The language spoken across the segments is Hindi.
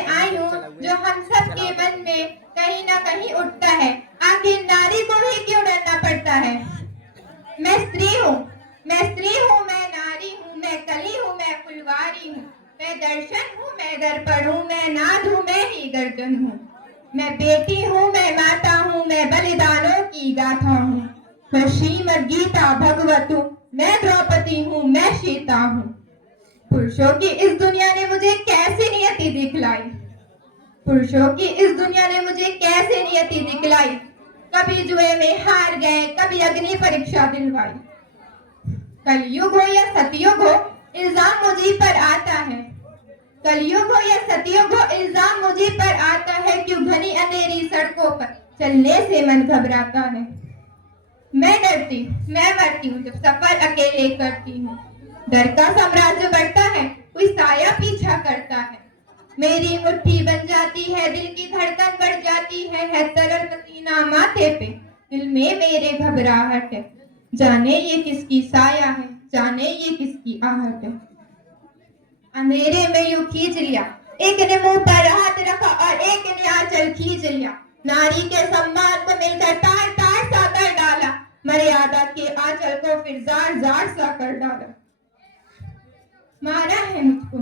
लिए आई हूँ जो हम सब के मन में कहीं ना कहीं उठता है। आखिर नारी को ही क्यों डरना पड़ता है? मैं स्त्री हूँ, मैं स्त्री हूँ, मैं नारी हूँ, मैं कली हूँ, मैं फुलवारी हूँ, मैं दर्शन हूँ, मैं दर्पण हूँ, मैं नाद हूँ, मैं ही गर्जन हूँ। मैं बेटी हूँ, मैं माता हूँ, मैं बलिदानों की गाथा हूँ। मैं श्रीमद् गीता भगवत हूँ, मैं द्रौपदी हूँ, मैं सीता हूँ। पुरुषों की इस दुनिया ने मुझे कैसी नियति दिखलाई, पुरुषों की इस दुनिया ने मुझे कैसे नियति दिखलाई। कभी जुए में हार गए, कभी अग्नि परीक्षा दिलवाई। कलयुग हो या सतयुग हो, इल्जाम मुझी पर आता है। कलयुग हो या सतयुग हो, इल्जाम मुझी पर आता है। क्यों घनी अंधेरी सड़कों पर चलने से मन घबराता है। मैं डरती, मैं मरती हूँ जब सफर अकेले करती हूँ। डर का साम्राज्य बढ़ता है, कोई साया पीछा करता है। मेरी मुट्ठी बन जाती है, दिल की धड़कन बढ़ जाती है तरल पसीना माथे पे, दिल में मेरे घबराहट है। जाने ये किसकी साया है, जाने ये किसकी आहट है। अंधेरे में यूं खींच लिया, एक ने मुंह पर हाथ रखा और एक ने आंचल खींच लिया। नारी के सम्मान को मिलकर तार तार सा कर डाला, मर्यादा के आंचल को फिर जार जार सा कर डाला। मारा है मुझको,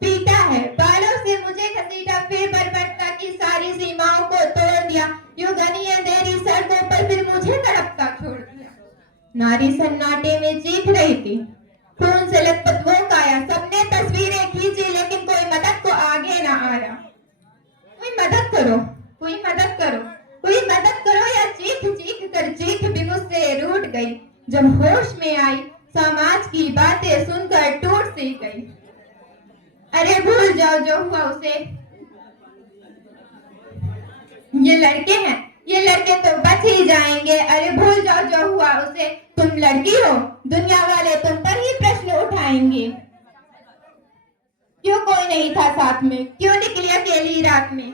पीटा है, बालों से मुझे घसीटा, फिर बर्बरता की सारी सीमाओं को तोड़ दिया। यूं घनी अंधेरी सड़कों पर फिर मुझे तड़पता छोड़ दिया। नारी सन्नाटे में चीख रही थी, खून से लथपथ वो काया। सबने तस्वीरें खींची लेकिन कोई मदद को आगे ना आया। कोई मदद करो, कोई मदद करो, कोई मदद करो, या चीख चीख कर चीख भी मुझसे रूठ गई। जब होश में आई, समाज की बातें सुनकर टूट सी गई। अरे भूल जाओ जो हुआ उसे, ये लड़के हैं, ये लड़के तो बच ही जाएंगे। अरे भूल जाओ जो हुआ उसे, तुम लड़की हो, दुनिया वाले तुम पर ही प्रश्न उठाएंगे। क्यों कोई नहीं था साथ में, क्यों निकली अकेली रात में?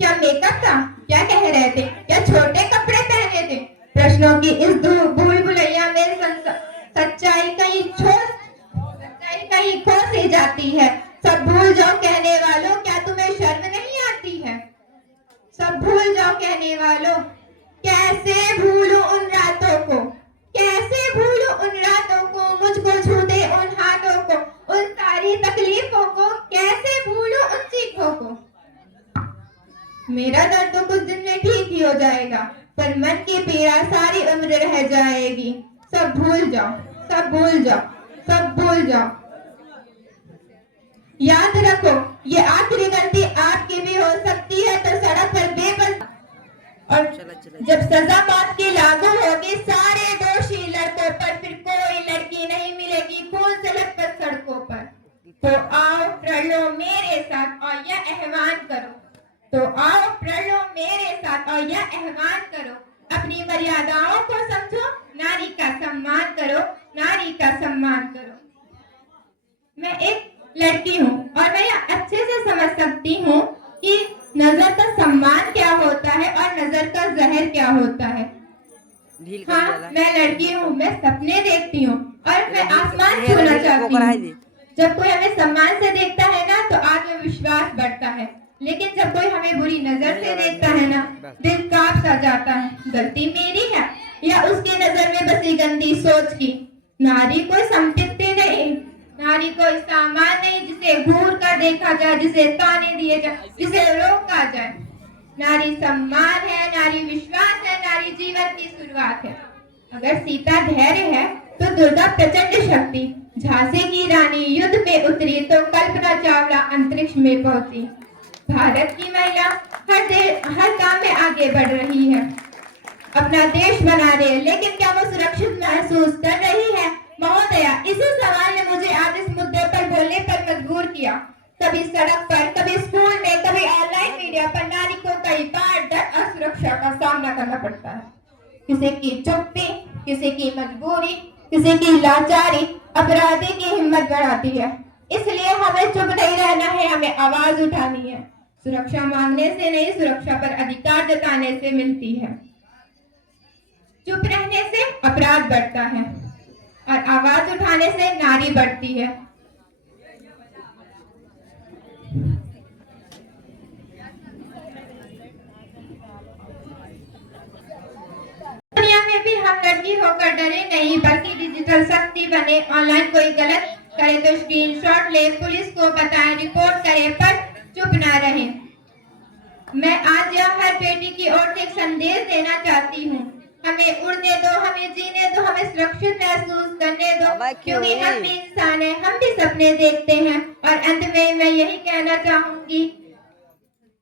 क्या मेकअप था, क्या कह रहे थे, क्या छोटे कपड़े पहने थे? प्रश्नों की इस भूल भुलैया में सच्चाई कहीं खो सी जाती है। सब भूल जाओ कहने वालों, क्या तुम्हें शर्म नहीं आती है? सब भूल जाओ कहने वालों, कैसे भूलूं उन रातों को, कैसे भूलूं उन रातों को, मुझको छू दे उन हाथों को, उन सारी तकलीफों को, कैसे भूलूं उन चीखों को। मेरा दर्द तो कुछ दिन में ठीक ही हो जाएगा, पर मन की पीड़ा सारी उम्र रह जाएगी। सब भूल जाओ, सब भूल जाओ, सब भूल जाओ। याद रखो, ये आखिरी गलती आपकी भी हो सकती है, तो सड़क पर बेबस और जब सजा मौत की लागू होगी सारे दोषी लड़कों पर, फिर कोई लड़की नहीं मिलेगी खून से लथपथ सड़कों पर। तो आओ प्रण लो मेरे साथ और यह आह्वान करो, तो आओ प्रण लो मेरे साथ और यह आह्वान करो। अपनी मर्यादाओं को समझो, नारी का सम्मान करो, नारी का सम्मान करो। मैं एक लड़की हूँ और मैं यह अच्छे से समझ सकती हूँ कि नजर का सम्मान क्या होता है और नजर का जहर क्या होता है। हाँ, मैं लड़की हूँ, मैं सपने देखती हूँ और मैं आसमान छूना चाहती हूँ। जब कोई हमें सम्मान से देखता है ना तो आत्मविश्वास बढ़ता है, लेकिन जब कोई हमें बुरी नजर से देखता है ना, दिल कांप सा जाता है। गलती मेरी है या उसकी नजर में बसी गंदी सोच की? नारी कोई संपत्ति नहीं, नारी कोई सामान नहीं जिसे घूर कर देखा जाए, जिसे ताने दिए जाए, जिसे रोका जाए। नारी सम्मान है, नारी विश्वास है, नारी जीवन की शुरुआत है। अगर सीता धैर्य है तो दुर्गा प्रचंड शक्ति, झांसी की रानी युद्ध में उतरी तो कल्पना चावला अंतरिक्ष में पहुंची। भारत की महिला हर काम में आगे बढ़ रही है, अपना देश बना रही है, लेकिन क्या वो सुरक्षित महसूस कर रही है? महोदया, इसी सवाल ने मुझे आज इस मुद्दे पर बोलने पर मजबूर किया। कभी सड़क पर, कभी स्कूल में, कभी ऑनलाइन मीडिया पर नारी को कई बार डर और सुरक्षा का सामना करना पड़ता है। किसी की चुप्पी, किसी की मजबूरी, किसी की लाचारी अपराधी की हिम्मत बढ़ाती है। इसलिए हमें चुप नहीं रहना है, हमें आवाज उठानी है। सुरक्षा मांगने से नहीं, सुरक्षा पर अधिकार जताने से मिलती है। चुप रहने से अपराध बढ़ता है और आवाज उठाने से नारी बढ़ती है। डरे नहीं, बल्कि डिजिटल शक्ति बने। ऑनलाइन कोई गलत करे तो स्क्रीनशॉट ले, पुलिस को बताएं, रिपोर्ट करे, पर चुप ना रहे। मैं आज यह हर बेटी की ओर से एक संदेश देना चाहती हूँ। हमें उड़ने दो, हमें जीने दो, हमें सुरक्षित महसूस करने दो, क्योंकि हम भी इंसान हैं, हम भी सपने देखते हैं। और अंत में मैं यही कहना चाहूंगी,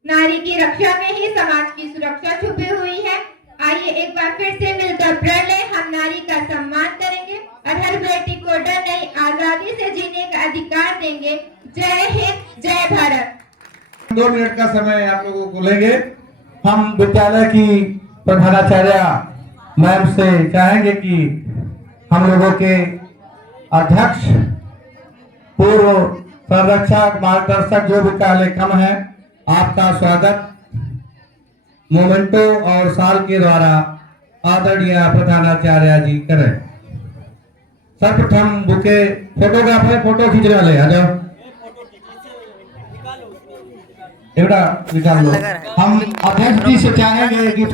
नारी की रक्षा में ही समाज की सुरक्षा छुपी हुई है। आइए एक बार फिर से मिलकर प्रण लें, हम नारी का सम्मान करेंगे और हर बेटी को डर नहीं, आजादी से जीने का अधिकार देंगे। जय हिंद, जय भारत। 2 मिनट का समय आप लोगों को लेंगे। हम विद्यालय की प्रधानाचार्य मैम से चाहेंगे कि हम लोगों के अध्यक्ष, पूर्व संरक्षक, मार्गदर्शक जो विद्यालय क्रम है, आपका स्वागत मोमेंटो और साल के द्वारा आदरणीय प्रधानाचार्य जी करें। सर्वप्रथम बुके फोटोग्राफर, फोटो खींचने वाले आ जाओ, निकाल लो। हम अध्यक्ष जी से चाहेंगे कि